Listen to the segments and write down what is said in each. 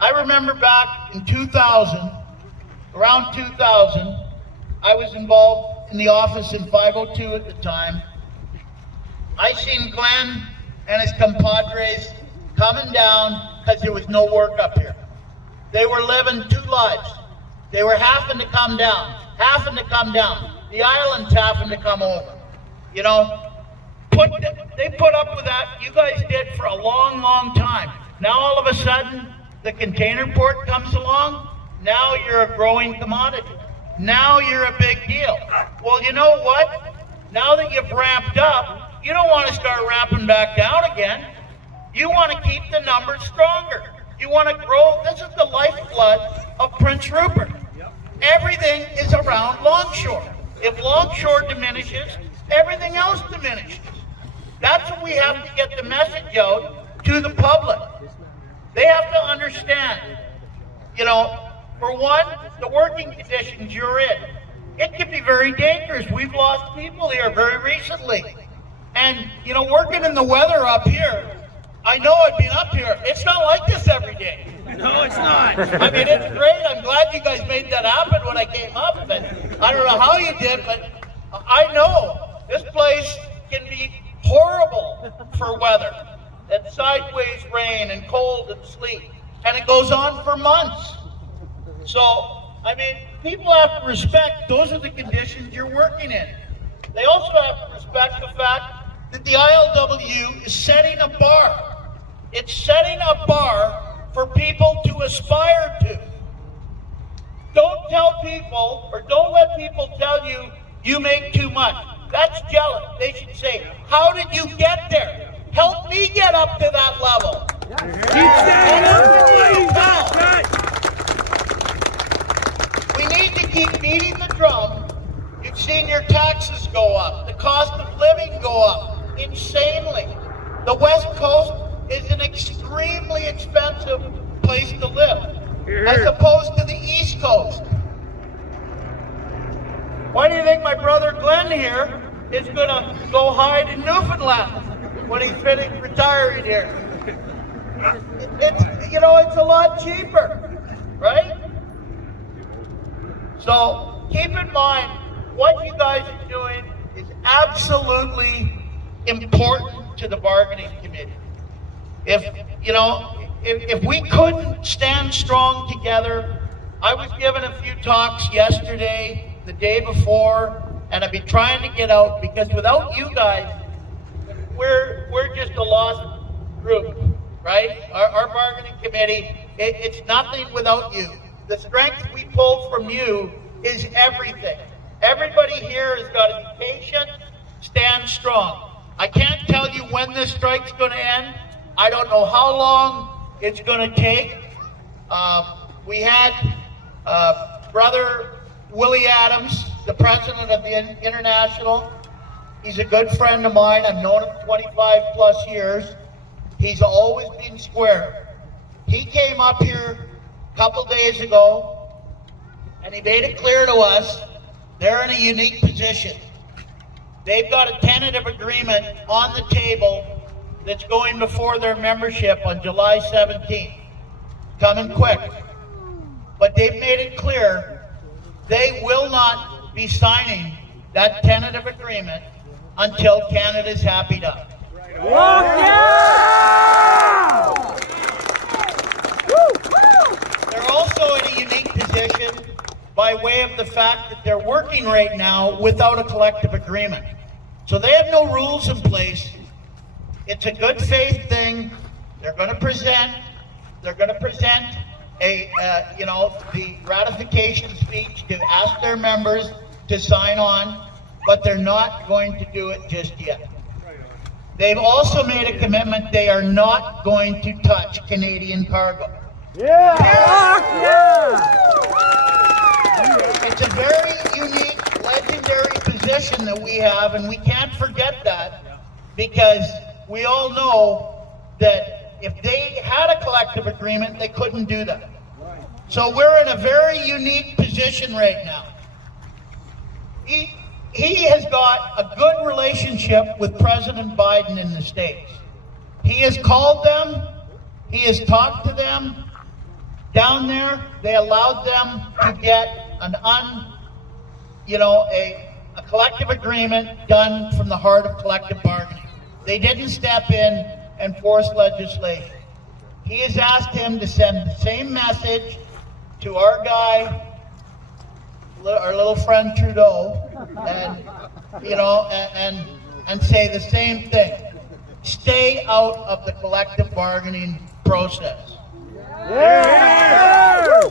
I remember back in 2000, around 2000, I was involved in the office in 502 at the time. I seen Glenn and his compadres coming down because there was no work up here. They were living two lives. They were having to come down, The island's having to come over. You know, they put up with that. You guys did for a long, long time. Now all of a sudden, the container port comes along. Now you're a growing commodity. Now you're a big deal. Well, you know what? Now that you've ramped up, you don't want to start ramping back down again. You want to keep the numbers stronger. You want to grow. This is the lifeblood of Prince Rupert. Everything is around Longshore. If Longshore diminishes, everything else diminishes. That's what we have to get the message out to the public. They have to understand, you know, for one, the working conditions you're in. It can be very dangerous. We've lost people here very recently. And, you know, working in the weather up here, I know I've been up here. It's not like this every day. No, it's not. I mean, it's great. I'm glad you guys made that happen when I came up. And I don't know how you did, but I know this place can be horrible for weather. And sideways rain and cold and sleet. And it goes on for months. So, I mean, people have to respect those are the conditions you're working in. They also have to respect the fact that the ILWU is setting a bar. It's setting a bar for people to aspire to. Don't tell people, or don't let people tell you, you make too much. That's jealous. They should say, how did you get there? Help me get up to that level. We need to keep beating the drum. You've seen your taxes go up, the cost of living go up insanely. The West Coast is an extremely expensive place to live, as opposed to the East Coast. Why do you think my brother Glenn here is going to go hide in Newfoundland when he's finished retiring here? It's, you know, it's a lot cheaper, right? So keep in mind, what you guys are doing is absolutely important to the bargaining committee. If, you know, if we couldn't stand strong together, I was given a few talks yesterday, the day before, and I've been trying to get out because without you guys, we're just a lost group, right? Our bargaining committee, it's nothing without you. The strength we pull from you is everything. Everybody here has got to be patient, stand strong. I can't tell you when this strike's going to end. I don't know how long it's going to take. We had Brother Willie Adams, the president of the International. He's a good friend of mine. I've known him 25 plus years. He's always been square. He came up here a couple days ago and he made it clear to us they're in a unique position. They've got a tentative agreement on the table that's going before their membership on July 17th. Coming quick. But they've made it clear they will not be signing that tentative agreement until Canada's happy up. They're also in a unique position by way of the fact that they're working right now without a collective agreement. So they have no rules in place. It's a good faith thing. They're going to present a, the ratification speech to ask their members to sign on, but they're not going to do it just yet. They've also made a commitment they are not going to touch Canadian cargo. It's a very unique, legendary position that we have, and we can't forget that because we all know that if they had a collective agreement, they couldn't do that. So we're in a very unique position right now. He has got a good relationship with President Biden in the States. He has called them, he has talked to them, Down there, they allowed them to get a collective agreement done from the heart of collective bargaining. They didn't step in and force legislation. He has asked him to send the same message to our guy, our little friend Trudeau, and say the same thing. Stay out of the collective bargaining process. Yeah.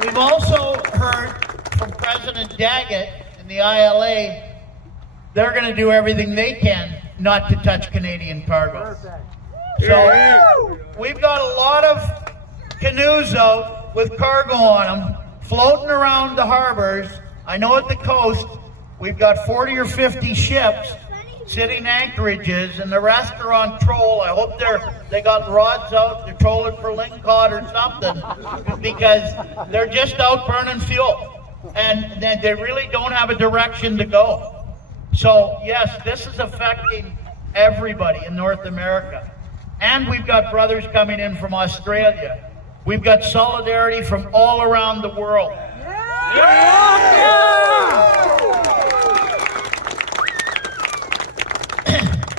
We've also heard from President Daggett and the ILA, they're going to do everything they can not to touch Canadian cargo. So we've got a lot of canoes out with cargo on them, floating around the harbors. I know at the coast, we've got 40 or 50 ships sitting anchorages, and the rest are on troll. I hope they got rods out, they're trolling for lingcod or something, because they're just out burning fuel, and they really don't have a direction to go. So yes, this is affecting everybody in North America. And we've got brothers coming in from Australia. We've got solidarity from all around the world.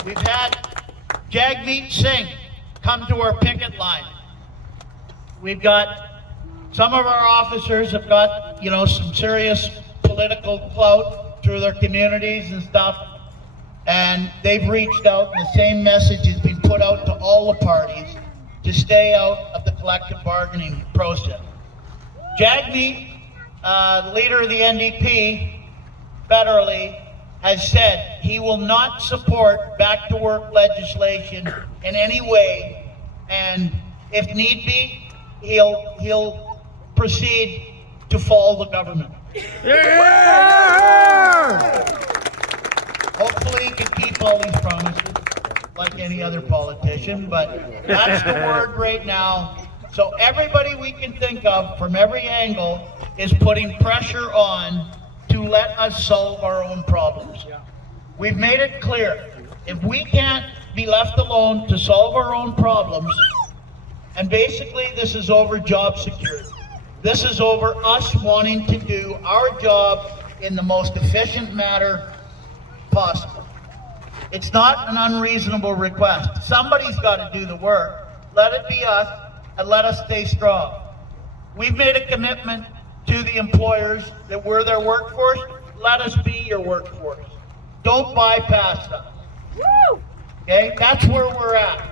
We've had Jagmeet Singh come to our picket line. We've got some of our officers have got, some serious political clout through their communities and stuff, and they've reached out, and the same message has been put out to all the parties to stay out of the collective bargaining process. Jagmeet, the leader of the NDP federally, has said he will not support back-to-work legislation in any way, and if need be, he'll proceed to fall the government. Hopefully he can keep all these promises like any other politician, but that's the word right now. So everybody we can think of from every angle is putting pressure on to let us solve our own problems. We've made it clear, if we can't be left alone to solve our own problems, and basically this is over job security. This is over us wanting to do our job in the most efficient manner possible. It's not an unreasonable request. Somebody's got to do the work. Let it be us, and let us stay strong. We've made a commitment to the employers that we're their workforce. Let us be your workforce. Don't bypass us. Woo! Okay, that's where we're at.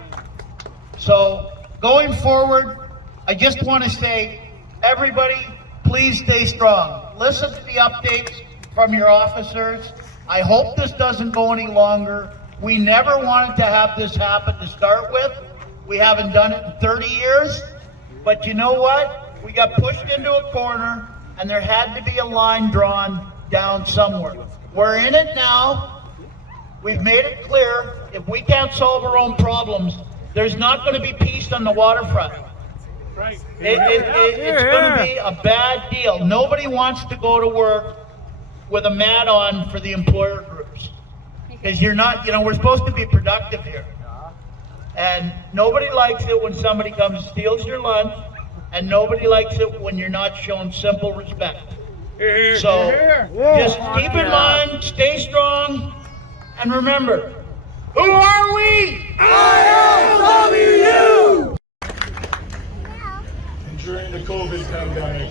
So going forward, I just want to say, everybody, please stay strong. Listen to the updates from your officers. I hope this doesn't go any longer. We never wanted to have this happen to start with. We haven't done it in 30 years. But you know what? We got pushed into a corner, and there had to be a line drawn down somewhere. We're in it now. We've made it clear, if we can't solve our own problems, there's not going to be peace on the waterfront. Right. It's going to be a bad deal. Nobody wants to go to work with a mat on for the employer groups. Because you're not, we're supposed to be productive here. And nobody likes it when somebody comes and steals your lunch, and nobody likes it when you're not shown simple respect. So just keep in mind, stay strong, and remember, who are we? ILWU! During the COVID pandemic,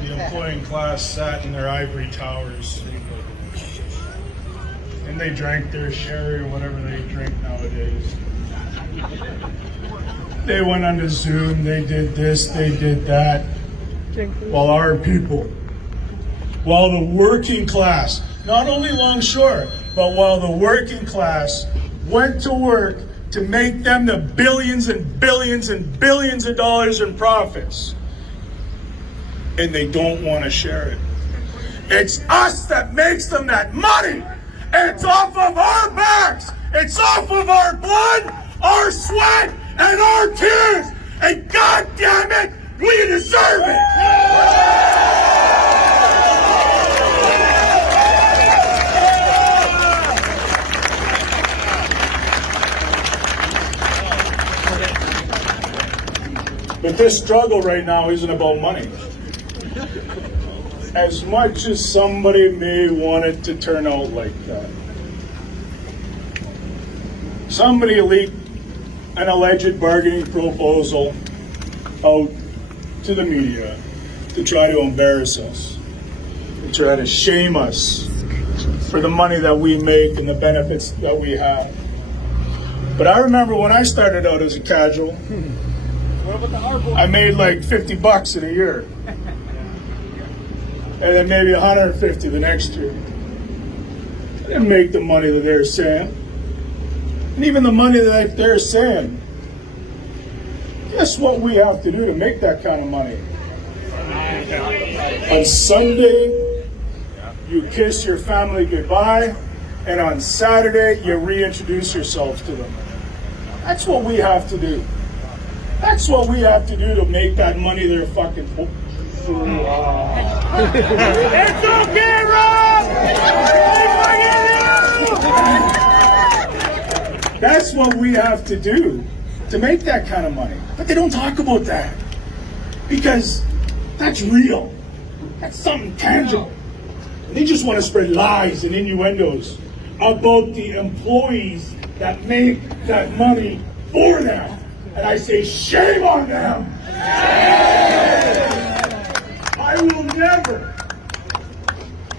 the employing class sat in their ivory towers and they drank their sherry or whatever they drink nowadays. They went onto Zoom, they did this, they did that. While our people, while the working class, not only longshore, but while the working class went to work to make them the billions and billions and billions of dollars in profits. And they don't want to share it. It's us that makes them that money. It's off of our backs. It's off of our blood, our sweat, and our tears. And God damn it, we deserve it. But this struggle right now isn't about money. As much as somebody may want it to turn out like that. Somebody leaked an alleged bargaining proposal out to the media to try to embarrass us, to try to shame us for the money that we make and the benefits that we have. But I remember when I started out as a casual, I made like $50 in a year. And then maybe 150 the next year. I didn't make the money that they're saying. And even the money that they're saying, guess what we have to do to make that kind of money? On Sunday, you kiss your family goodbye, and on Saturday, you reintroduce yourselves to them. That's what we have to do. That's what we have to do to make that money they're fucking... It's okay, Rob! That's what we have to do to make that kind of money. But they don't talk about that because that's real. That's something tangible. They just want to spread lies and innuendos about the employees that make that money for them. And I say, shame on them.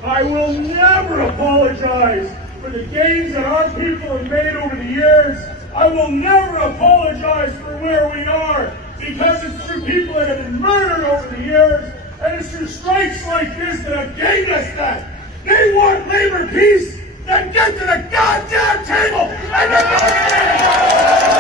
I will never apologize for the gains that our people have made over the years. I will never apologize for where we are, because it's through people that have been murdered over the years, and it's through strikes like this that have gained us that. They want labor peace, then get to the goddamn table and negotiate!